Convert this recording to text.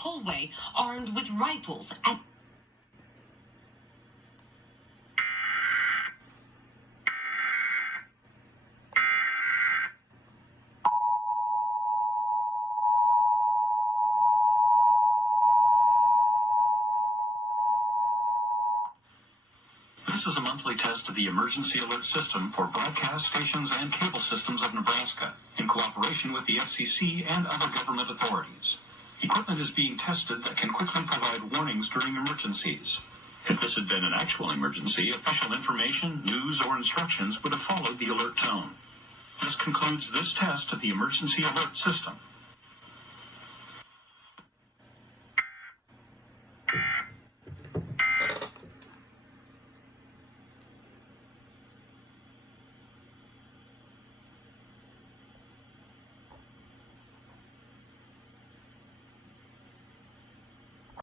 hallway armed with rifles and This is a monthly test of the Emergency Alert System for broadcast stations and cable systems of Nebraska, in cooperation with the FCC and other government authorities. Equipment is being tested that can quickly provide warnings during emergencies. If this had been an actual emergency, official information, news, or instructions would have followed the alert tone. This concludes this test of the Emergency Alert System.